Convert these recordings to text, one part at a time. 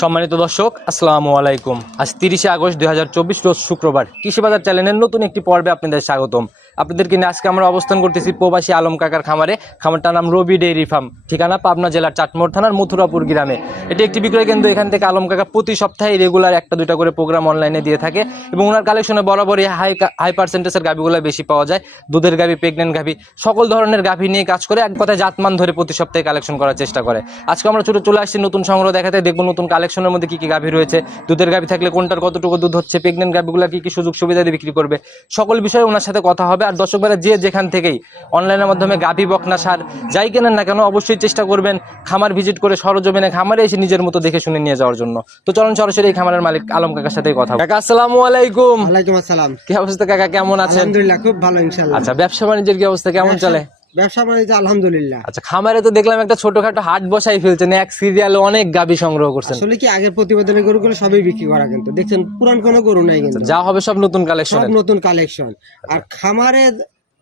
সম্মানিত দর্শক, আসসালামু আলাইকুম। আজ তিরিশে আগস্ট দু হাজার চব্বিশ, রোজ শুক্রবার। কৃষি বাজার চ্যানেলের নতুন একটি পর্বে আপনাদের স্বাগতম। আপনাদেরকে নিয়ে আজকে আমরা অবস্থান করতেছি প্রবাসী আলম কাকার খামারে। খামারটার নাম রবি ডেইরি ফার্ম, ঠিকানা পাবনা জেলার চাটমোড় থানার মথুরাপুর গ্রামে। এটি একটি বিক্রয় কেন্দ্র, এখান থেকে আলম কাকা প্রতি সপ্তাহে রেগুলার একটা দুইটা করে প্রোগ্রাম অনলাইনে দিয়ে থাকে এবং ওনার কালেকশনে বরাবরই হাই হাই পার্সেন্টেজের গাভিগুলো বেশি পাওয়া যায়। দুধের গাভি প্রেগনেন্ট গাভি, সকল ধরনের গাভি নিয়ে কাজ করে এক কথায় জাতমান ধরে প্রতি সপ্তাহে কালেকশন করার চেষ্টা করে। আজকে আমরা ছোটো, চলে আসছি নতুন সংগ্রহ দেখাতে, দেখব নতুন কালেকশনের মধ্যে কী কী গাভি রয়েছে, দুধের গাভি থাকলে কোনটার কতটুকু দুধ হচ্ছে প্রেগনেন্ট গাভিগুলো কি কি সুযোগ সুবিধা দিয়ে বিক্রি করবে, সকল বিষয়ে ওনার সাথে কথা হবে। আর দর্শক ভাইরা যে যেখান থেকেই অনলাইনের মাধ্যমে গাভি বকনা সার যাই কেনেন না কেন অবশ্যই চেষ্টা করবেন খামার ভিজিট করে সরজমিনে খামারে এসে নিজের মতো দেখে শুনে নিয়ে যাওয়ার জন্য। তো চলুন সরাসরি এই খামারের মালিক আলম কাকার সাথে কথা কাকা আসসালামু আলাইকুম। ওয়ালাইকুম আসসালাম। কি অবস্থা কাকা? কেমন আছেন? আলহামদুলিল্লাহ খুব ভালো ইনশাআল্লাহ। আচ্ছা ব্যবসা বাণিজ্যের কি অবস্থা? কেমন চলে? ব্যবসা বাণিজ্য আলহামদুলিল্লাহ। আচ্ছা খামারে তো দেখলাম একটা ছোটখাটো হাট বসাই ফেলছেন এক সিরিয়ালে অনেক গাভি সংগ্রহ করছেন। আসলে কি আগের প্রতিবেদনের গরুগুলো সবই বিক্রি করা কিন্তু? দেখছেন পুরান কোনো গরু নাই কিন্তু। যা হবে সব নতুন কালেকশন সব নতুন কালেকশন আর খামারে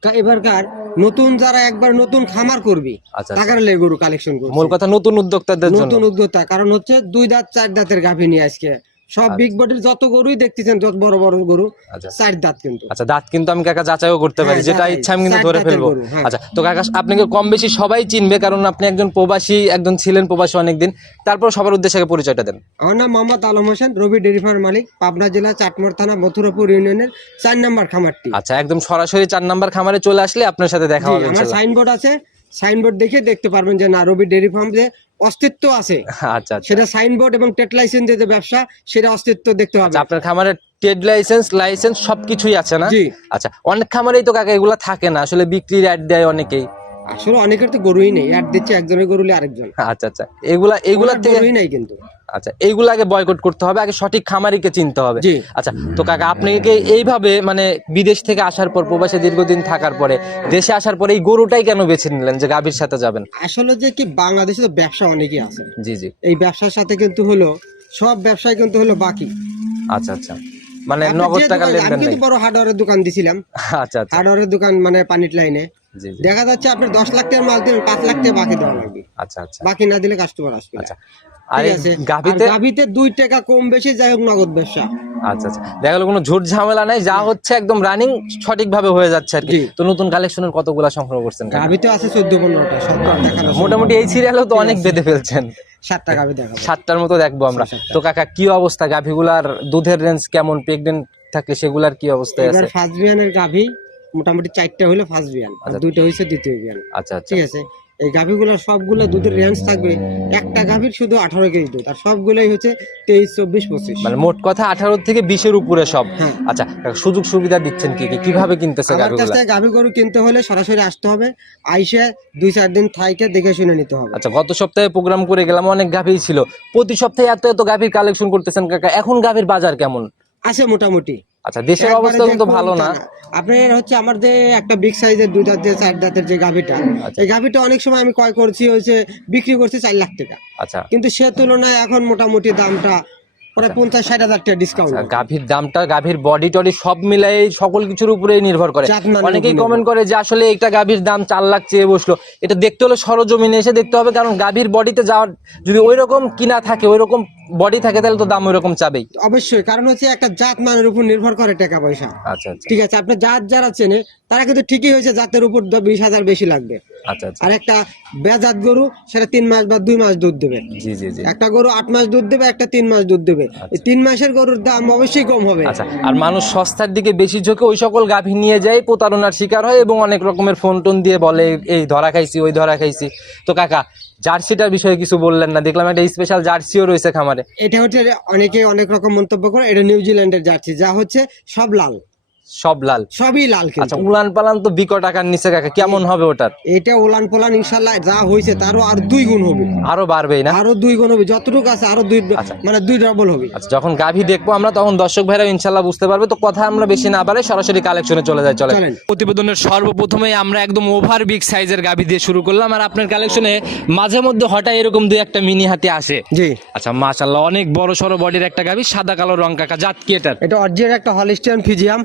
কা- এবারকার নতুন যারা একবার নতুন খামার করবি আচ্ছা গরু কালেকশন করবে মূল কথা নতুন উদ্যোক্তাদের জন্য। নতুন উদ্যোক্তা কারণ হচ্ছে দুই দাঁত চার দাঁতের গাভী নিয়ে আজকে সব বিগ বডির যত গরুই দেখতেছেন যত বড় বড় গরু আচ্ছা। চার দাঁত কিন্তু। আচ্ছা দাঁত কিন্তু আমি কাকা যাচাইও করতে পারি হ্যাঁ, যেটা ইচ্ছা আমি কিন্তু ধরে ফেলব। হ্যাঁ। আচ্ছা তো কাকা আপনাকে কম বেশি সবাই চিনবে কারণ আপনি একজন প্রবাসী একজন ছিলেন প্রবাসী অনেকদিন তারপর সবার উদ্দেশ্যে পরিচয়টা দেন। আমার নাম মোহাম্মদ আলম হোসেন রবি ডেরি ফার্ম মালিক পাবনা জেলা চাটমোড় থানা মথুরাপুর ইউনিয়নের চার নম্বর খামারটি। আচ্ছা একদম সরাসরি চার নাম্বার খামারে চলে আসলে আপনার সাথে দেখা হবে আমার। সাইনবোর্ড আছে সাইনবোর্ড দেখে দেখতে পারবেন যে না রবি ডেরি ফার্ম যে অস্তিত্ব আছে। আচ্ছা আচ্ছা। সেটা সাইনবোর্ড এবং টেট লাইসেন্স যে ব্যবসা সেটা অস্তিত্ব দেখতে হবে। আচ্ছা, আপনার খামারে ট্রেড লাইসেন্স লাইসেন্স সবকিছুই আছে না? জি। আচ্ছা অনেক খামারেই তো কাকা এগুলো থাকে না। আসলে বিক্রির অ্যাড দেয় অনেকেই। আসলে অনেকের তো গরুই নেই অ্যাড দিচ্ছে একজনের গরুলে আরেকজন। আচ্ছা আচ্ছা। এগুলা এগুলা থেকে গরুই নাই কিন্তু। আচ্ছা এইগুলো আগে বয়কট করতে হবে আগে সঠিক খামারিকে চিনতে হবে। আচ্ছা তো কাকা আপনাকে এইভাবে মানে বিদেশ থেকে আসার পর প্রবাসে দীর্ঘদিন থাকার পরে দেশে আসার পরে এই গরুটাই কেন বেছে নিলেন যে গাভীর সাথে যাবেন? আসলে যে কি বাংলাদেশে তো ব্যবসা অনেকই আছে। জি জি। এই ব্যবসার সাথে কিন্তু হলো সব ব্যবসায় কিন্তু হলো বাকি। আচ্ছা আচ্ছা। মানে নগদ টাকা লেনদেন আমি কিন্তু বড় হার্ডওয়ারের দোকান দিছিলাম। আচ্ছা আচ্ছা। হার্ডওয়ারের দোকান মানে পানির লাইনে। দেখা যাচ্ছে আপনি দশ লাখ টাকার মাল দিলেন পাঁচ লাখ টাকা বাকি দেওয়া লাগবে। আচ্ছা আচ্ছা। বাকি না দিলে কাস্টমার আসবে আচ্ছা। আর ঠিক এই আছে? গাভীতে আর গাভীতে দুই টাকা কম বেশি যাই হোক নগদ ব্যবসা। আচ্ছা আচ্ছা। দেখা গেলো কোনো ঝুট ঝামেলা নাই যা হচ্ছে একদম রানিং সঠিক ভাবে হয়ে যাচ্ছে আর কি। তো নতুন কালেকশনের কতগুলা সংগ্রহ করছেন কাকা? গাভীতে আছে চোদ্দ পনেরোটা মোটামুটি এই সিরিয়ালেও তো অনেক বেঁধে ফেলছেন। সাতটা গাভী দেখাবো সাতটার মতো দেখব আমরা। তো কাকা কি অবস্থা? গাভীগুলার দুধের রেঞ্জ কেমন? প্রেগনেন্ট থাকলে সেগুলার কি অবস্থায় আছে? ফার্স্ট বিয়ানের গাভী মোটামুটি চারটা হলো ফার্স্ট বিয়ান আর আচ্ছা। দুইটা হয়েছে দ্বিতীয় বিয়ান আচ্ছা আচ্ছা। ঠিক আছে? এই গাভীগুলো সবগুলো দুধের রেঞ্জ থাকবে। একটা গাভীর শুধু আঠারো কেজি দুধ আর সবগুলোই হচ্ছে তেইশ চব্বিশ পঁচিশ। মানে মোট কথা আঠারো থেকে বিশের উপরে সব। হ্যাঁ। আচ্ছা সুযোগ সুবিধা দিচ্ছেন কি? কি কীভাবে কিনতেছে গাভী গরু কিনতে হলে সরাসরি আসতে হবে। আইসে দুই চার দিন থাইকে দেখে শুনে নিতে হবে। আচ্ছা গত সপ্তাহে প্রোগ্রাম করে গেলাম অনেক গাভী ছিল। প্রতি সপ্তাহে এত এত গাভীর কালেকশন করতেছেন কাকা। এখন গাভীর বাজার কেমন? আছে মোটামুটি। আচ্ছা দেশের অবস্থা কিন্তু ভালো না। আপনার হচ্ছে আমার যে একটা বিগ সাইজের দুই দাঁতের চার দাঁতের যে গাভীটা আচ্ছা। এই গাভীটা অনেক সময় আমি ক্রয় করছি হয়েছে বিক্রি করছি চার লাখ টাকা। আচ্ছা। কিন্তু সে তুলনায় এখন মোটামুটি দামটা প্রায় পঞ্চাশ ষাট হাজার টাকা ডিসকাউন্ট আচ্ছা, গাভীর দামটা গাভীর বডি টডি সব মিলাই সকল কিছুর উপরেই নির্ভর করে। অনেকেই কমেন্ট করে যে আসলে একটা গাভীর দাম চার লাখ চেয়ে বসল। এটা দেখতে হলে সরজমিনে এসে দেখতে হবে কারণ গাভীর বডিতে যাওয়ার যদি ওই রকম কিনা থাকে ওই রকম বডি থাকে তাহলে তো দাম ওই রকম চাবেই। অবশ্যই কারণ হচ্ছে একটা জাত মানের উপর নির্ভর করে টাকা পয়সা। আচ্ছা আচ্ছা। ঠিক আছে আপনি জাত যারা চেনে তারা কিন্তু ঠিকই হয়েছে জাতের উপর বিশ হাজার বেশি লাগবে। আর একটা বেজাত গরু সেটা তিন মাস বা দুই মাস দুধ দেবে। জি জি জি। একটা গরু আট মাস দুধ দেবে একটা তিন মাস দুধ দেবে। এই তিন মাসের গরুর দাম অবশ্যই কম হবে। আচ্ছা আর মানুষ সস্তার দিকে বেশি ঝোঁকে ওই সকল গাভী নিয়ে যায় প্রতারণার শিকার হয় এবং অনেক রকমের ফোন টোন দিয়ে বলে এই ধরা খাইছি ওই ধরা খাইছি। তো কাকা জার্সিটার বিষয়ে কিছু বললেন না দেখলাম একটা স্পেশাল জার্সিও রয়েছে খামারে। এটা হচ্ছে অনেকে অনেক রকম মন্তব্য করে এটা নিউজিল্যান্ডের জার্সি যা হচ্ছে সব লাল। সব লাল। সবই লাল আচ্ছা উলান পালান তো বিকট আকার নিচে কাকা কেমন হবে ওটার? এটা ওলান পোলান ইনশাল্লাহ যা হয়েছে তারও আর দুই গুণ হবে। আরও বাড়বেই না? আরও দুই গুণ হবে যতটুকু আছে আরও দুই আচ্ছা। মানে দুই ডবল হবে। আচ্ছা যখন গাভী দেখব আমরা তখন দর্শক ভাইরা ইনশাল্লাহ বুঝতে পারবে তো কথা আমরা বেশি না পারে সরাসরি কালেকশনে চলে যাই চলে প্রতিবেদনের সর্বপ্রথমে আমরা একদম ওভার বিগ সাইজের গাভী দিয়ে শুরু করলাম আর আপনার কালেকশনে মাঝে মধ্যে হঠাৎ এরকম দুই একটা মিনি হাতি আসে। জি। আচ্ছা মাশাল্লাহ অনেক বড় সড়ো বডির একটা গাভী সাদা কালো রং কাকা জাত কি এটার। এটা অরিজিনাল একটা হলিস্টিয়ান ফিজিয়াম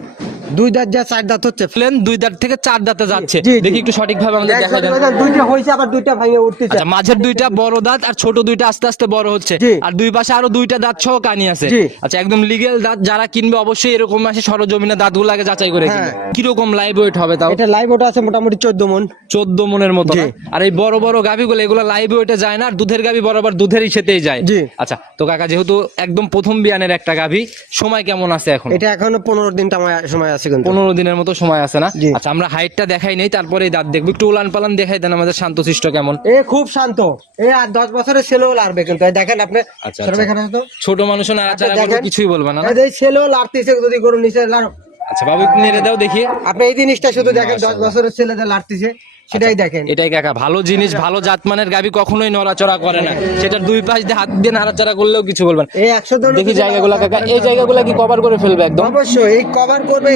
দুই দাঁত যা চার দাঁত হচ্ছে। প্লেন দুই দাঁত থেকে চার দাঁতে যাচ্ছে। দেখি একটু সঠিকভাবে আমাদের দেখা দেন। দুইটা হয়েছে আবার দুইটা ভাঙে উঠতেছে। আচ্ছা মাঝের দুইটা বড় দাঁত আর ছোট দুইটা আস্তে আস্তে বড় হচ্ছে। আর দুই পাশে আরও দুইটা দাঁত সহ কানি আছে। আচ্ছা একদম লিগেল দাঁত যারা কিনবে অবশ্যই এরকম মাসে সরজমিনে দাঁতগুলো আগে যাচাই করে কিনবে। হ্যাঁ। কীরকম লাইভ ওয়েট হবে তাও? এটা লাইভ ওয়েট আছে মোটামুটি চোদ্দ মন। চোদ্দ মনের মতো আর এই বড় বড় গাভিগুলো এগুলো লাইভ ওয়েটে যায় না আর দুধের গাভি বরাবর দুধেরই খেতেই যায়। আচ্ছা তো কাকা যেহেতু একদম প্রথম বিয়ানের একটা গাভি সময় কেমন আছে এখন? এটা এখনও পনেরো দিন টামা- সময় আছে কিন্তু। পনেরো দিনের মতো সময় আছে না? আচ্ছা আমরা হাইটটা দেখাই নেই তারপরে দাঁত দেখব। একটু উলান পালান দেখাই দেন আমাদের শান্তশিষ্ট কেমন। এ খুব শান্ত। এ আর দশ বছরের ছেলেও লাড়বে কিন্তু। দেখেন আপনি আচ্ছা, সরবে আচ্ছা। ছোট মানুষও না দেখেন। কিছুই বলবে না ছেলেও লাড়তেছে যদি গরু নিচে লাড়ো। আচ্ছা বাবু নেড়ে দাও দেখি। আপনি এই জিনিসটা শুধু দেখেন দশ বছরের ছেলেদের লাড়তেছে। সেটাই দেখেন। এটাই কাকা ভালো জিনিস ভালো জাতমানের গাভি কখনোই নড়াচড়া করে না। সেটার দুই পাশ দিয়ে হাত দিয়ে নাড়াচাড়া করলেও কিছু বলবেন এই একশো দেখি জায়গাগুলো কাকা এই জায়গাগুলো কি কভার করে ফেলবে একদম? অবশ্যই এই কভার করবে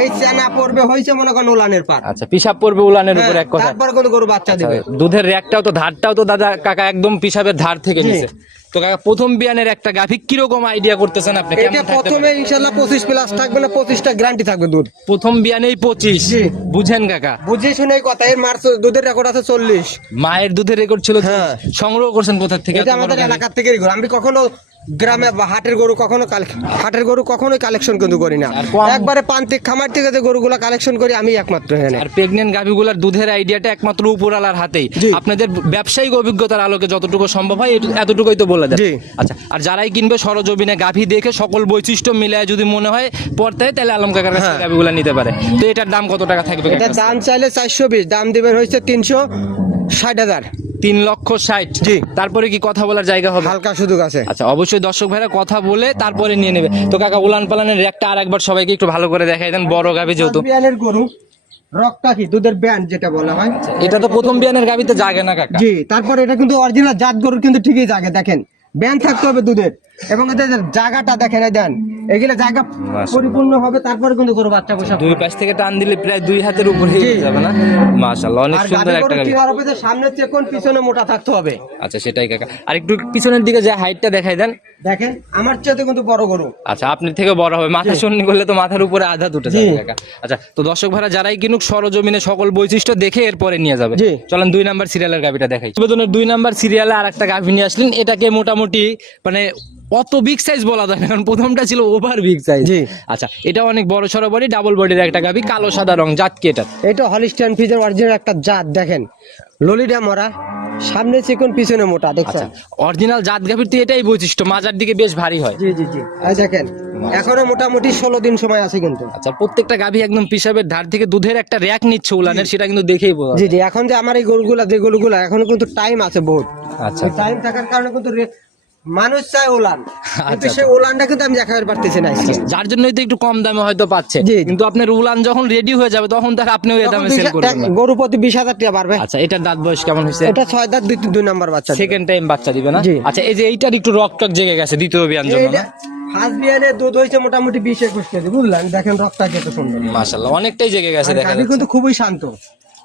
এই চেনা পড়বে হয়েছে মনে করেন উলানের পার আচ্ছা পিসাব পড়বে উলানের উপর এক কথা তারপর কোন গরু বাচ্চা দিবে। দুধের র্যাকটাও তো ধারটাও তো দাদা কাকা একদম পিসাবের ধার থেকে। নিছে। তো কাকা প্রথম বিয়ানের একটা গাভি কীরকম আইডিয়া করতেছেন আপনি এটা প্রথমে পারে? ইনশাল্লাহ পঁচিশ প্লাস থাকবে না পঁচিশটা গ্যারান্টি থাকবে দুধ প্রথম বিয়ানেই পঁচিশ জি। বুঝেন কাকা বুঝে শুনে কথা এর মার্চ দুধের রেকর্ড আছে চল্লিশ মায়ের দুধের রেকর্ড ছিল হ্যাঁ। সংগ্রহ করছেন কোথা থেকে এটা আমাদের গাভী? এলাকার থেকে আমি কখনো গ্রামে বা হাটের গরু কখনো হাটের গরু কখনোই কালেকশন কিন্তু করি না। একবারে প্রান্তিক খামার থেকে যে গরুগুলো কালেকশন করি আমি একমাত্র এখানে। আর প্রেগনেন্ট গাভিগুলার দুধের আইডিয়াটা একমাত্র উপরালার হাতেই। আপনাদের ব্যবসায়িক অভিজ্ঞতার আলোকে যতটুকু সম্ভব হয় এতটুকুই তো বলে দেন। জি। আচ্ছা আর যারাই কিনবে সরজমিনে গাভি দেখে সকল বৈশিষ্ট্য মিলায় যদি মনে হয় পড়তে তাহলে আলম কাকার কাছে হ্যাঁ। গাভিগুলা নিতে পারে। তো এটার দাম কত টাকা থাকবে এটা দাম চাইলে চারশো বিশ দাম দিবেন হয়েছে তিনশো ষাট হাজার। তিন লক্ষ ষাট। জি। তারপরে কি কথা বলার জায়গা হবে? হালকা শুধু আছে। আচ্ছা অবশ্যই দর্শক ভাইরা কথা বলে তারপরে নিয়ে নেবে। তো কাকা উলান পালানের র্যাকটা আর একবার সবাইকে একটু ভালো করে দেখাই দেন। বড় গাবে যেহেতু। বিয়ানের গরু রক্তা কি? দুধের ব্যান্ড যেটা বলা হয়। এটা তো প্রথম বিয়ানের গাবিতে জাগে না কাকা। জি তারপরে এটা কিন্তু অরিজিনাল জাত গরুর কিন্তু ঠিকই জাগে দেখেন। ব্যান থাকতে হবে দুধের। এবং এদের জায়গাটা দেখেন দেন এগুলো জায়গা পরিপূর্ণ হবে তারপরে কিন্তু গরু বাচ্চা বসা দুই পাশ থেকে টান দিলে প্রায় দুই হাতের উপরে জি। যাবে না? মাশাআল্লাহ অনেক সুন্দর একটা গাভি। কি হবে সামনে চেকন পিছনে মোটা থাকতে হবে? আচ্ছা সেটাই কাকা। আর একটু পিছনের দিকে যে হাইটটা দেখাই দেন। দেখেন আমার চেয়ে কিন্তু বড় গরু। আচ্ছা আপনি থেকে বড় হবে। মাথা সন্নি করলে তো মাথার উপরে আধা দুটো। যাবে কাকা। আচ্ছা তো দর্শক ভাড়া যারাই কিনুক সরজমিনে সকল বৈশিষ্ট্য দেখে এরপরে নিয়ে যাবে। চলেন দুই নাম্বার সিরিয়ালের গাভিটা দেখাই। দুই নাম্বার সিরিয়ালে আর একটা গাভি নিয়ে আসলেন। এটাকে মোটামুটি মানে অত বিগ সাইজ বলা যায় না কারণ প্রথমটা ছিল ওভার বিগ সাইজ জি। আচ্ছা এটা অনেক বড় সড়ো বডি ডাবল বডির একটা গাভি কালো সাদা রং জাত কি এটা এটা হলিস্টান ফিজের অরিজিনাল একটা জাত দেখেন। ললিডা মরা সামনে চেকন পিছনে মোটা আচ্ছা দেখছেন অরিজিনাল জাত গাভির তো এটাই বৈশিষ্ট্য মাজার দিকে বেশ ভারী হয়। জি জি জি। এই দেখেন এখনও মোটামুটি ষোলো দিন সময় আছে কিন্তু। আচ্ছা প্রত্যেকটা গাভি একদম পিসাবের ধার থেকে দুধের একটা র্যাক নিচ্ছে উলানের সেটা কিন্তু দেখেই বোঝা। জি জি এখন যে আমার এই গরুগুলা যে গরুগুলা এখনও কিন্তু টাইম আছে বহুত। আচ্ছা। টাইম থাকার কারণে কিন্তু মানুষ চায় ওলান। কিন্তু আচ্ছা, সেই ওলানটা কিন্তু আমি দেখাতে পারতেছি না যার জন্যই তো একটু কম দামে হয়তো পাচ্ছে। কিন্তু আপনার উলান যখন রেডি হয়ে যাবে তখন তার আপনিও এ তখন দামে সেল করবেন গরু প্রতি বিশ হাজার টাকা বাড়বে। আচ্ছা এটার দাঁত বয়স কেমন হয়েছে? এটা ছয় দাঁত দুই দুই নাম্বার বাচ্চা সেকেন্ড টাইম বাচ্চা দিবে না? আচ্ছা এই যে এইটার একটু রক টক জেগে গেছে দ্বিতীয় বিয়ান জন্য না? ফার্স্ট দুধ হয়েছে মোটামুটি বিশ একুশ কেজি বুঝলেন? দেখেন রক্তটা কত সুন্দর। মাশাআল্লাহ অনেকটাই জেগে গেছে দেখা গাভি কিন্তু খুবই শান্ত।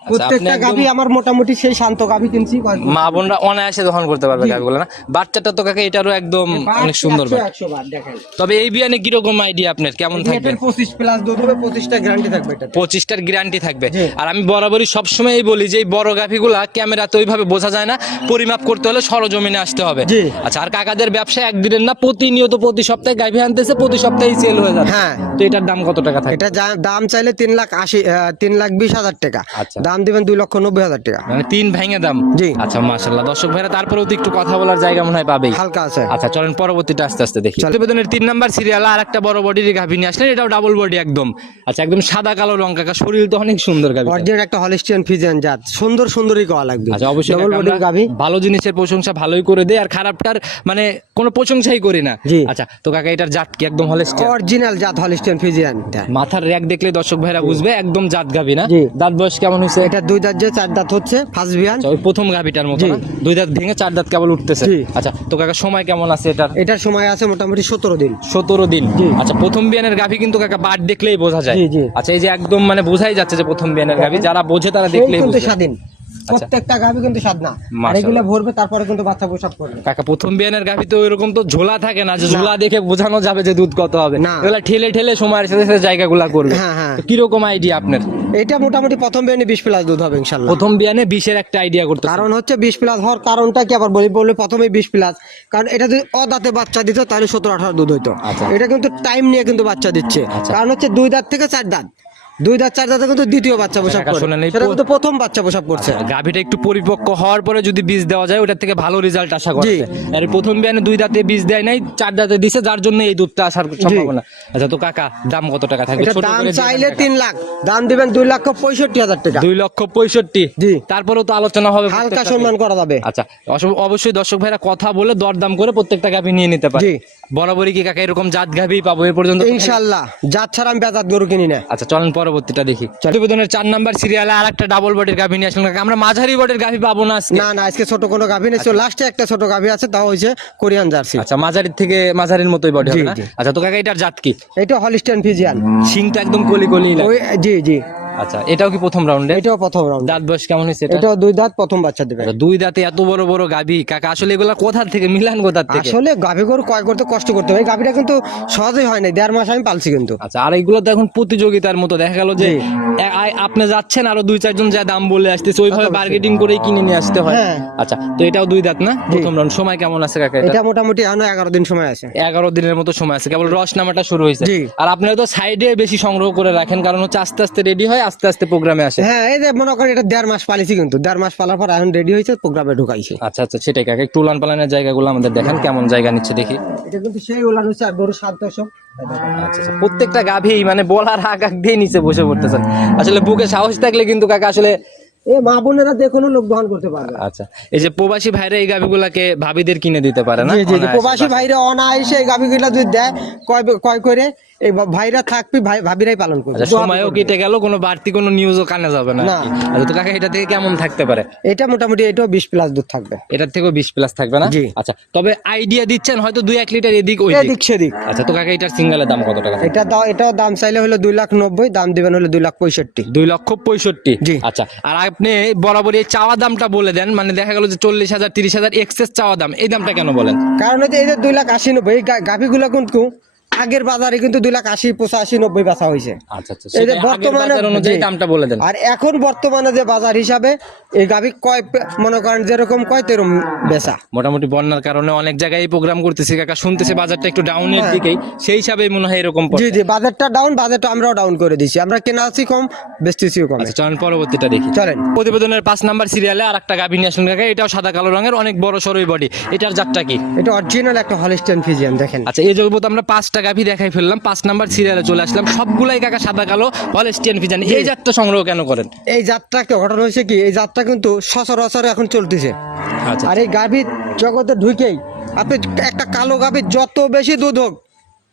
প্রত্যেকটা একদম- গাভি আমার মোটামুটি সেই শান্ত গাভি কিনছি মা বোনরা অনায়াসে দহন করতে পারবে গাভিগুলো না? বাচ্চাটা তো কাকে এটারও একদম অনেক সুন্দর তবে এই বিয়ানে কীরকম আইডিয়া আপনার? কেমন থাকবে? পঁচিশ প্লাস দুধ হবে পঁচিশটা গ্যারান্টি থাকবে পঁচিশটার গ্যারান্টি থাকবে। আর আমি বরাবরই সবসময় বলি যে এই বড় গাভিগুলা ক্যামেরাতে ওইভাবে বোঝা যায় না পরিমাপ করতে হলে সরজমিনে আসতে হবে। আচ্ছা আর কাকাদের ব্যবসা একদিনের না প্রতিনিয়ত প্রতি সপ্তাহে গাভি আনতেছে প্রতি সপ্তাহেই সেল হয়ে যাবে। হ্যাঁ। তো এটার দাম কত টাকা থাকে এটা দাম চাইলে তিন লাখ আশি তিন লাখ বিশ হাজার টাকা। আচ্ছা। দাম দিবেন দুই লক্ষ নব্বই হাজার টাকা। মানে তিন ভেঙে দাম? জি। আচ্ছা মাশাল্লাহ দর্শক ভাইরা তারপরেও তো একটু কথা বলার জায়গা মনে হয় পাবেই। হালকা আছে। আচ্ছা চলেন পরবর্তীটা আস্তে আস্তে দেখি। প্রতিবেদনের তিন নাম্বার সিরিয়াল আর একটা বড় বডির গাভি নিয়ে আসলেন। এটাও ডাবল বডি একদম। আচ্ছা একদম সাদা কালো লঙ্কা শরীর তো অনেক সুন্দর গাভি অরিজিনাল একটা হলিস্টিয়ান ফিজিয়ান জাত। সুন্দর সুন্দরই কওয়া লাগবে। আচ্ছা অবশ্যই ডবল বডির আমরা গাভি। ভালো জিনিসের প্রশংসা ভালোই করে দেয় আর খারাপটার মানে কোনো প্রশংসাই করি না। জি। আচ্ছা তো কাকা এটার জাত কি? একদম হলে অরিজিনাল জাত হলিস্টিয়ান ফিজিয়ান মাথার র্যাক দেখলে দর্শক ভাইরা বুঝবে একদম জাত গাভি না। দাঁত বয়স কেমন হয়েছে এটা দুই দাঁত যে চার দাঁত হচ্ছে ফার্স্ট বিয়ান। আচ্ছা, ওই প্রথম গাভিটার মতো দুই দাঁত ভেঙে চার দাঁত কেবল উঠতেছে। আচ্ছা তো কাকা সময় কেমন আছে এটার? এটার সময় আছে মোটামুটি সতেরো দিন। সতেরো দিন। আচ্ছা প্রথম বিয়ানের গাভি কিন্তু কাকা বাট দেখলেই বোঝা যায়। আচ্ছা এই যে একদম মানে বোঝাই যাচ্ছে যে প্রথম বিয়ানের গাভি যারা বোঝে তারা দেখলেই। স্বাধীন। প্রত্যেকটা গাভী কিন্তু স্বাদ না। আর এগুলো ভরবে তারপরে কিন্তু বাচ্চা প্রসাব করবে। কাকা প্রথম বিয়ানের গাভি তো এরকম তো ঝোলা থাকে না যে ঝোলা দেখে বোঝানো যাবে যে দুধ কত হবে। এগুলা ঠেলে ঠেলে সময়ের সাথে সাথে জায়গাগুলা করবে। হ্যাঁ, হ্যাঁ। কীরকম আইডিয়া আপনার? এটা মোটামুটি প্রথম বেনে বিশ প্লাস দুধ হবে ইনশাল্লাহ প্রথম বিয়ানে বিশের একটা আইডিয়া করতে কারণ হচ্ছে বিশ প্লাস হওয়ার কারণটা কি আবার বলি বললে প্রথমে বিশ প্লাস কারণ এটা যদি অদাতে বাচ্চা দিত তাহলে সতেরো আঠারো দুধ হইতো। আচ্ছা। এটা কিন্তু টাইম নিয়ে কিন্তু বাচ্চা দিচ্ছে। আচ্ছা। কারণ হচ্ছে দুই দাঁত থেকে চার দাঁত। দুই দাঁত চার দাঁতে কিন্তু দ্বিতীয় বাচ্চা করে। সেটা কিন্তু প্রথম বাচ্চা প্রসাব করছে। গাভিটা একটু পরিপক্ক হওয়ার পরে যদি বীজ দেওয়া যায় ওটার থেকে ভালো রেজাল্ট আশা আর প্রথম বিয়ানে দুই দাঁতে বীজ দেয় নাই চার দাঁতে দিছে যার জন্য এই দুধটা আসার সম্ভাবনা। আচ্ছা তো কাকা দাম কত টাকা থাকবে? দাম চাইলে তিন লাখ দাম দিবেন দুই লক্ষ পঁয়ষট্টি হাজার টাকা। দুই লক্ষ পঁয়ষট্টি। জি। তারপরেও তো আলোচনা হবে হালকা সম্মান করা যাবে। আচ্ছা অবশ্যই দর্শক ভাইরা কথা বলে দরদাম করে প্রত্যেকটা গাভি নিয়ে নিতে পারে। বরাবরই কি কাকা এরকম জাত গাভি পাবো এর পর্যন্ত? ইনশাল্লাহ যার ছাড়া আমি বেজাত গরু কিনি না। আচ্ছা চলেন পরবর্তীটা দেখি। প্রতিবেদনের চার নাম্বার সিরিয়ালে আর একটা ডাবল বডির গাভি নিয়ে আসলেন কাকা। আমরা মাঝারি বডির গাভি পাবো না আজকে? না না আজকে ছোট কোনো গাভী নেই। লাস্টে একটা ছোট গাভী আছে তাও হয়েছে কোরিয়ান জার্সি। আচ্ছা মাঝারির থেকে মাঝারির মতোই বডি হবে না? আচ্ছা তো কাকা এটার জাত কি? এটা হলিস্টান ফিজিয়ান। শিংটা একদম কলি কলি। ওই জি জি। আচ্ছা এটাও কি প্রথম রাউন্ডে এটাও প্রথম রাউন্ড দাঁত বয়স কেমন হয়েছে এটা? এটাও দুই দাঁত প্রথম বাচ্চা দেবে। আচ্ছা, দুই দাঁতে এত বড় বড় গাভি? কাকা আসলে এগুলা কোথা থেকে? মিলান কোথা থেকে? আসলে গাভী গরু ক্রয় করতে কষ্ট করতে এই গাভীটা কিন্তু সহজেই হয় না দেড় মাস আমি পালছি কিন্তু। আচ্ছা আর এইগুলো তো এখন প্রতিযোগিতার মতো। দেখা গেল যে আপনি যাচ্ছেন আরও দুই চারজন যা দাম বলে আসতেছে ওইভাবে বার্গেটিং করেই কিনে নিয়ে আসতে হয়। হ্যাঁ। আচ্ছা তো এটাও দুই দাঁত না? প্রথম রাউন্ড সময় কেমন আছে কাকা এটা? এটা মোটামুটি এখনও এগারো দিন সময় আছে। এগারো দিনের মতো সময় আছে। কেবল রস নামাটা শুরু হয়েছে। আর আপনারা তো সাইডে বেশি সংগ্রহ করে রাখেন কারণ হচ্ছে আস্তে আস্তে রেডি হয় আস্তে আস্তে প্রোগ্রামে আসে। হ্যাঁ এই যে মনে করেন এটা দেড় মাস পালিছি কিন্তু দেড় মাস পালার পর এখন রেডি হয়েছে প্রোগ্রামে ঢুকাইছে। আচ্ছা আচ্ছা সেটাই কাকা। একটু উলান পালানের জায়গাগুলো আমাদের দেখেন কেমন জায়গা নিচ্ছে দেখি। এটা কিন্তু সেই উলান হচ্ছে গরু সাত দশক আচ্ছা আচ্ছা প্রত্যেকটা গাভী মানে বলার হাক হাক দিয়ে নিচে বসে পড়তেছেন। আসলে বুকে সাহস থাকলে কিন্তু কাকা আসলে এ মা বোনেরা যে কোনো লোক দহন করতে পারবে। আচ্ছা এই যে প্রবাসী ভাইরা এই গাভীগুলাকে ভাবিদের কিনে দিতে পারে না। প্রবাসী ভাইরা অনায়াসে এই গাভী গুলা যদি দেয় কয় কয় করে? এই ভাইরা থাকবি ভাই ভাবিরাই পালন করবে। আচ্ছা সময়ও কেটে গেল কোনো বাড়তি কোনো নিউজও কানে যাবে না। তো কাকা এটা থেকে কেমন থাকতে পারে? এটা মোটামুটি এটাও বিশ প্লাস দুধ থাকবে। এটার থেকেও বিশ প্লাস থাকবে না? আচ্ছা তবে আইডিয়া দিচ্ছেন হয়তো দুই এক লিটার এদিক ওই এদিক সেদিক। আচ্ছা তো কাকা এটার সিঙ্গেলের দাম কত টাকা এটা দাও এটাও দাম চাইলে হলো দুই লাখ নব্বই দাম দিবেন হলো দুই লাখ পঁয়ষট্টি। দুই লক্ষ পঁয়ষট্টি? জি। আচ্ছা আর আপনি বরাবর এই চাওয়া দামটা বলে দেন মানে দেখা গেল যে চল্লিশ হাজার তিরিশ হাজার এক্সেস চাওয়া দাম এই দামটা কেন বলেন? কারণ হচ্ছে এই যে দুই লাখ আশি নব্বই এই গাভী গুলো কিন্তু আগের বাজারে কিন্তু দুই লাখ আশি পঁচাশি নব্বই বেচা হয়েছে। আচ্ছা আচ্ছা। এই যে বর্তমানে অনুযায়ী দামটা বলে দেন। আর এখন বর্তমানে যে বাজার হিসাবে এই গাভী কয় মনে করেন যেরকম কয় তেরম বেচা। মোটামুটি বন্যার কারণে অনেক জায়গায় এই প্রোগ্রাম করতেছি। কাকা শুনতেছে বাজারটা একটু ডাউনের হ্যাঁ। দিকেই। সেই হিসাবে মনে হয় এরকম জি জি বাজারটা ডাউন বাজারটা আমরাও ডাউন করে দিছি আমরা কেনা আছি কম বেচতেছিও কম। আচ্ছা চলেন পরবর্তীটা দেখি। চলেন। প্রতিবেদনের পাঁচ নাম্বার সিরিয়ালে আর একটা গাভী নিয়ে আসলেন কাকা। এটাও সাদা কালো রঙের অনেক বড় সরই বডি এটার জাতটা কি? এটা অরিজিনাল একটা হলিস্টেন ফিজিয়ান দেখেন। আচ্ছা এই জগৎ আমরা পাঁচটা গাভী দেখাই ফেললাম পাঁচ নাম্বার সিরিয়ালে চলে আসলাম সবগুলাই কাকা সাদা কালো হলেস্টিয়ান ফিজান এই যাত্রা সংগ্রহ কেন করেন? এই যাত্রা একটা ঘটনা হয়েছে কি এই যাত্রা কিন্তু সচরাচর এখন চলতেছে। আচ্ছা। আর এই গাভীর জগতে ঢুকেই আপনি একটা কালো গাভীর যত বেশি দুধ হোক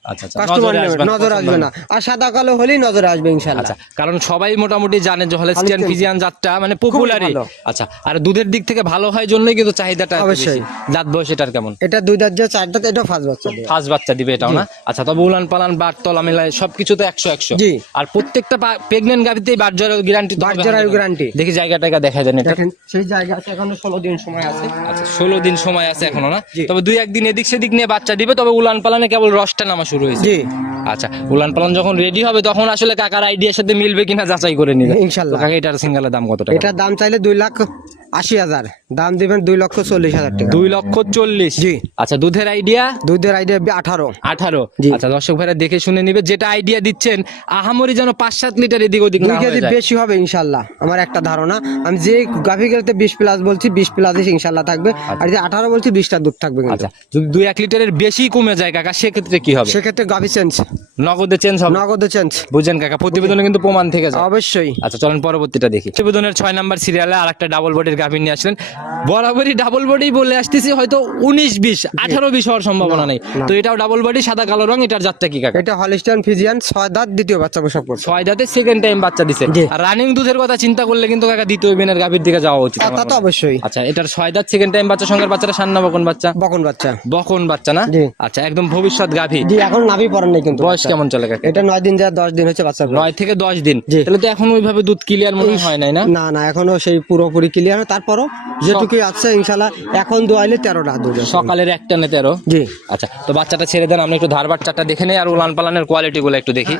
কাস্টমার নজরে আসবে না, নজর আসবে না। আর সাদা কালো হলেই নজরে আসবে ইনশাল্লাহ। আচ্ছা কারণ সবাই মোটামুটি জানে যে হলেস্টিয়ান ফিজিয়ান জাতটা মানে পপুলারই আচ্ছা আর দুধের দিক থেকে ভালো হয় জন্যই কিন্তু চাহিদাটা অবশ্যই। দাঁত বয়স এটার কেমন? এটা দুই দাঁত যে চার দাঁত এটা ফার্স্ট বাচ্চা দেবে ফার্স্ট বাচ্চা দিবে এটাও না? আচ্ছা তবে উলান পালান বার তলা মেলায় সবকিছু তো একশো একশো। জি। আর প্রত্যেকটা প্রেগনেন্ট গাভিতেই জ্বরের গ্যারান্টি জ্বরের guarantee। দেখি জায়গাটাকে দেখা দেন এটা। সেই জায়গা আছে এখনও ষোলো দিন সময় আছে। আচ্ছা ষোলো দিন সময় আছে এখনও না? তবে দুই একদিন এদিক সেদিক নিয়ে বাচ্চা দিবে তবে উলান পালানে কেবল রসটা নামা শুরু হয়েছে। জি। আচ্ছা উলান পালন যখন রেডি হবে তখন আসলে কাকার আইডিয়ার সাথে মিলবে কিনা যাচাই করে নিবে। ইনশাল্লাহ। কাকা এটার সিঙ্গেলের দাম কত টাকা? এটার দাম চাইলে দুই লাখ আশি হাজার। দাম দিবেন দুই লক্ষ চল্লিশ হাজার টাকা। দুই লক্ষ চল্লিশ। জি। আচ্ছা দুধের আইডিয়া দুধের আইডিয়া আঠারো। আঠারো। আচ্ছা দর্শক ভাইরা দেখে শুনে নিবে যেটা আইডিয়া দিচ্ছেন আহামরি যেন পাঁচ সাত লিটার এদিক ওদিক দুই কেজি বেশি হবে ইনশাল্লাহ আমার একটা ধারণা। আমি যে গাভী গেলতে বিশ প্লাস বলছি বিশ প্লাস ইনশাল্লাহ থাকবে। আর যে আঠারো বলছি বিশটা দুধ থাকবে আচ্ছা যদি দুই এক লিটারের বেশি কমে যায় কাকা সেক্ষেত্রে কি হবে? সেক্ষেত্রে গাভী চেঞ্জ নগদে চেঞ্জ হবে? নগদ চেঞ্জ বুঝছেন কাকা প্রতিবেদনে কিন্তু প্রমাণ থেকে যায়। অবশ্যই। আচ্ছা চলেন পরবর্তীটা দেখি। প্রতিবেদনের ছয় নাম্বার সিরিয়ালে আর একটা ডাবল বডির গাভী নিয়ে আসলেন বরাবরই ডাবল বডি বলে আসতেছি হয়তো উনিশ বিশ আঠারো বিশ হওয়ার সম্ভাবনা নেই। তো এটাও ডাবল বডি সাদা কালো রং এটার জাতটা কি কাকা? এটা হলিস্টান ফিজিয়ান ছয় দাঁত দ্বিতীয় বাচ্চা প্রসব করছে ছয় দাঁতে সেকেন্ড টাইম বাচ্চা দিছে। আর রানিং দুধের কথা চিন্তা করলে কিন্তু কাকা দ্বিতীয় বিনের গাভীর দিকে যাওয়া উচিত তা তো অবশ্যই। আচ্ছা এটার ছয় দাঁত সেকেন্ড টাইম বাচ্চা সঙ্গের বাচ্চাটা সান্না বকন বাচ্চা? বকন বাচ্চা। বকন বাচ্চা না? আচ্ছা একদম ভবিষ্যৎ গাভী। জি এখন নাভি পড়েন নাই কিন্তু বয়স কেমন চলে কাকা? এটা নয় দিন যা দশ দিন হচ্ছে বাচ্চা নয় থেকে দশ দিন। তাহলে তো এখন ওইভাবে দুধ ক্লিয়ার মনে হয় নাই না? না না এখনও সেই পুরোপুরি ক্লিয়ার তারপরও যেটুকু আছে ইনশাল্লাহ এখন দোয়াইলে তেরোটা দুধ আছে। সকালের একটা নে তেরো? জি। আচ্ছা তো বাচ্চাটা ছেড়ে দেন আমরা একটু ধার বাচ্চাটা দেখে নেই আর উলান পালানের কোয়ালিটি গুলো একটু দেখি।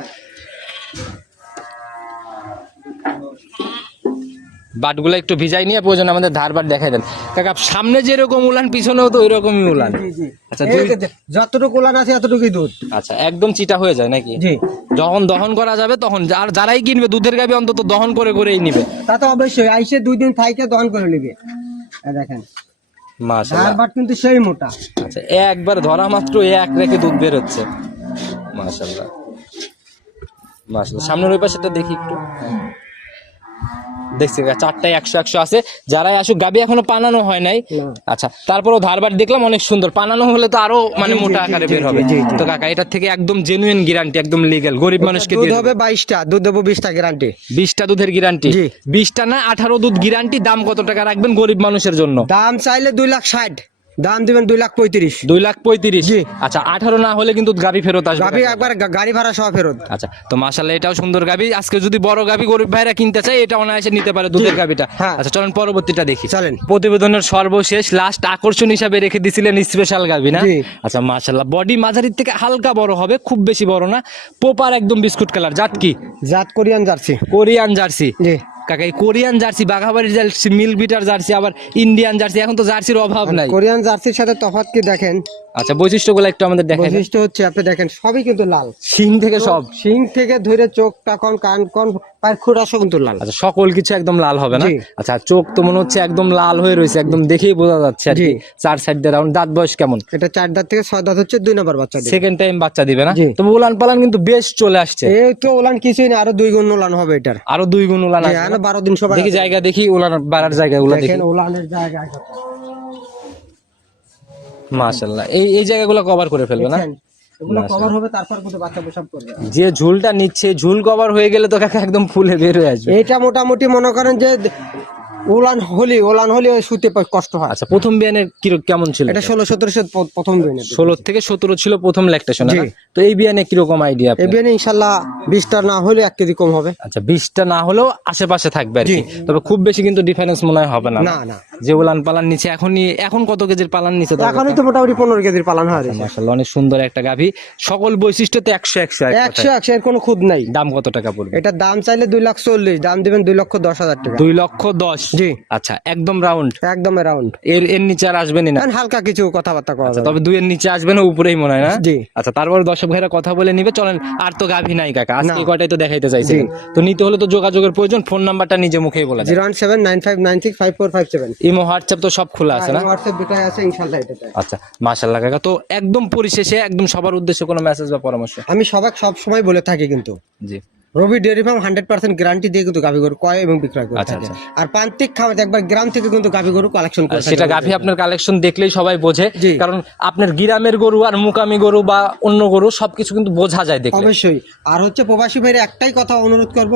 বাটগুলো একটু ভিজাই নিয়ে প্রয়োজন আমাদের ধার বাট দেখাই দেন। কাকা সামনে যেরকম উলান পিছনেও তো ওই রকমই উলান। আচ্ছা যতটুকু উলান আছে এতটুকুই দুধ। আচ্ছা একদম চিটা হয়ে যায় নাকি? জি। যখন দহন করা যাবে তখন আর যারাই কিনবে দুধের গাবি অন্তত দহন করে করেই নিবে। তা তো অবশ্যই আইসে দুই দিন থাইকে দহন করে নিবে। দেখেন। মাশাআল্লাহ। ধার বাট কিন্তু সেই মোটা। আচ্ছা একবার ধরা মাত্র এক রেখে দুধ বের হচ্ছে। মাশাল্লাহ মাশাল্লাহ সামনের ওই পাশেটা দেখি একটু। দেখছি চারটায় একশো একশো আছে। যারাই আসুক গাবি এখনও পানানো হয় নাই। আচ্ছা তারপরও ধারবার দেখলাম অনেক সুন্দর। পানানো হলে তো আরও মানে মোটা আকারে বের হবে। তো কাকা এটার থেকে একদম জেনুইন গ্যারান্টি একদম লিগ্যাল গরিব মানুষকে দুধ হবে বাইশটা দুধ দেবো বিশটা গ্যারান্টি বিশটা দুধের গ্যারান্টি বিশটা না আঠারো দুধ গ্যারান্টি দাম কত টাকা রাখবেন গরিব মানুষের জন্য? দাম চাইলে দুই লাখ ষাট। দাম দিবেন দুই লাখ পঁয়ত্রিশ। দুই লাখ পঁয়ত্রিশ? জি। আচ্ছা আঠারো না হলে কিন্তু গাবি ফেরত আসবে গাবি একবার গাড়ি ভাড়া সহ ফেরত। আচ্ছা তো মাশাল্লাহ এটাও সুন্দর গাবি আজকে যদি বড় গাবি গরিব ভাইরা কিনতে চায় এটা অনায়াসে নিতে পারে দুধের গাবিটা হ্যাঁ। আচ্ছা চলেন পরবর্তীটা দেখি। চলেন। প্রতিবেদনের সর্বশেষ লাস্ট আকর্ষণ হিসাবে রেখে দিছিলেন স্পেশাল গাবি না? আচ্ছা মাশাল্লাহ বডি মাঝারির থেকে হালকা বড় হবে খুব বেশি বড় না। পোপার একদম বিস্কুট কালার জাত কি? জাত কোরিয়ান জার্সি। Korean Jersey. জি। কাকা এই কোরিয়ান জার্সি বাঘাবাড়ির জার্সি মিল বিটার জার্সি আবার ইন্ডিয়ান জার্সি এখন তো জার্সির অভাব নাই। কোরিয়ান জার্সির সাথে তফাৎ কি দেখেন? আচ্ছা বৈশিষ্ট্যগুলো একটু আমাদের দেখেন বৈশিষ্ট্য হচ্ছে আপনি দেখেন সবই কিন্তু লাল। শিং থেকে সব। শিং থেকে ধরে চোখ টাকন কান কোন পায়ের খুঁড়া সব কিন্তু লাল। আচ্ছা সকল কিছু একদম লাল হবে না? আচ্ছা চোখ তো মনে হচ্ছে একদম লাল হয়ে রয়েছে একদম দেখেই বোঝা যাচ্ছে আর কি। চার সাইড দিয়ে রাউন্ড দাঁত বয়স কেমন? এটা চার দাঁত থেকে ছয় দাঁত হচ্ছে দুই নম্বর বাচ্চা সেকেন্ড টাইম বাচ্চা দিবে না। তবে উলান পালান কিন্তু বেশ চলে আসছে। এই তো ওলান কিছুই না আরও দুই গুণ ওলান হবে এটার। আরও দুই গুণ উলান আসবে হ্যাঁ না? বারো দিন সবাই দেখি জায়গা দেখি উলান বাড়ার জায়গা দেখি। দেখেন ওলানের জায়গা মাশাল্লাহ এই এই জায়গাগুলো কভার করে ফেলবে না? এগুলো কভার হবে তারপর কিন্তু বাচ্চা পেশাব করবে। যে ঝুলটা নিচ্ছে ঝুল কভার হয়ে গেলে তো কাকা একদম ফুলে বের হয়ে আসবে। এটা মোটামুটি মনে করেন যে ওলান হলি ওলান হলি শুতে কষ্ট হয়। আচ্ছা প্রথম বিয়ানের কি কেমন ছিল এটা ষোলো সতেরোশো প্রথম দিন। ষোলো থেকে সতেরো ছিল প্রথম ল্যাকটেশন। তো এই বিয়ানে কীরকম আইডিয়া এবিএন ইনশাল্লাহ বিশটা না হলে এক কেজি কম হবে। আচ্ছা বিশটা না হলেও আশেপাশে থাকবে আর কি। তবে খুব বেশি কিন্তু ডিফারেন্স মনে হয় হবে না। না না। যে উলান পালান নিচে এখনই এখন কত কেজির পালান নিচে এখনই তো মোটামুটি পনেরো কেজির পালান হয় মাসাল্লাহ অনেক সুন্দর একটা গাভী। সকল বৈশিষ্ট্যতে একশো একশো একশো একশো এর কোনো খুদ নাই। দাম কত টাকা পড়বে? এটার দাম চাইলে দুই লাখ চল্লিশ দাম দিবেন দুই লক্ষ দশ হাজার টাকা। দুই লক্ষ দশ। জি। আচ্ছা একদম রাউন্ড একদম রাউন্ড এর এর নিচে আর আসবেনই না। হালকা কিছু কথাবার্তা করা যাবে। তবে দুইয়ের নিচে আসবে না উপরেই মনে হয় না? জি। আচ্ছা তারপর দর্শক ভাইরা কথা বলে নিবে। চলেন আর তো গাভী নাই কাকা। আজকে কয়টাই তো দেখাইতে চাইছিলেন? তো নিতে হলে তো যোগাযোগের প্রয়োজন। ফোন নাম্বারটা নিজে মুখেই বলে zero one seven nine five nine six five four five seven. Imo WhatsApp তো সব খোলা আছে না? হোয়াটসঅ্যাপ দুটাই আছে ইনশাল্লাহ এটাতে আচ্ছা মাশাল্লাহ কাকা। তো একদম পরিশেষে একদম সবার উদ্দেশ্যে কোনো মেসেজ বা পরামর্শ? আমি সবাই সব সময় বলে থাকি কিন্তু। জি। Robi dairy farm hundred percent guarantee দিয়ে কিন্তু গাভী গরু ক্রয় এবং বিক্রয় করে আচ্ছা, থাকে। আচ্ছা। আর প্রান্তিক খামার একবার গ্রাম থেকে কিন্তু গাভী গরু কালেকশন করে সেটা। গাভী আপনার কালেকশন দেখলেই সবাই বোঝে কারণ আপনার গিরামের গরু আর মুকামি গরু বা অন্য গরু সবকিছু কিন্তু বোঝা যায় দেখলে। অবশ্যই। আর হচ্ছে প্রবাসী ভাইয়ের একটাই কথা অনুরোধ করব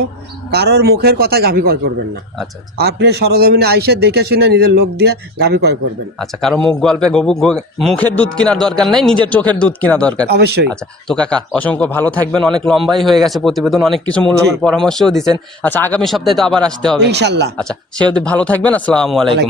কারোর মুখের কথা গাভী ক্রয় করবেন না। আচ্ছা আচ্ছা। আপনি সরজমিনে আইসে দেখে শুনে নিজের লোক দিয়ে গাভী ক্রয় করবেন। আচ্ছা কারও মুখ গল্পে গবু- মুখের দুধ কেনার দরকার নাই নিজের চোখের দুধ কেনা দরকার। অবশ্যই। আচ্ছা তো কাকা অসংখ্য ভালো থাকবেন অনেক লম্বাই হয়ে গেছে প্রতিবেদন অনেক কিছু মূল্যবান পরামর্শও দিচ্ছেন আচ্ছা আগামী সপ্তাহে তো আবার আসতে হবে। ইনশাল্লাহ। আচ্ছা সে ভালো থাকবেন। আসসালামু আলাইকুম।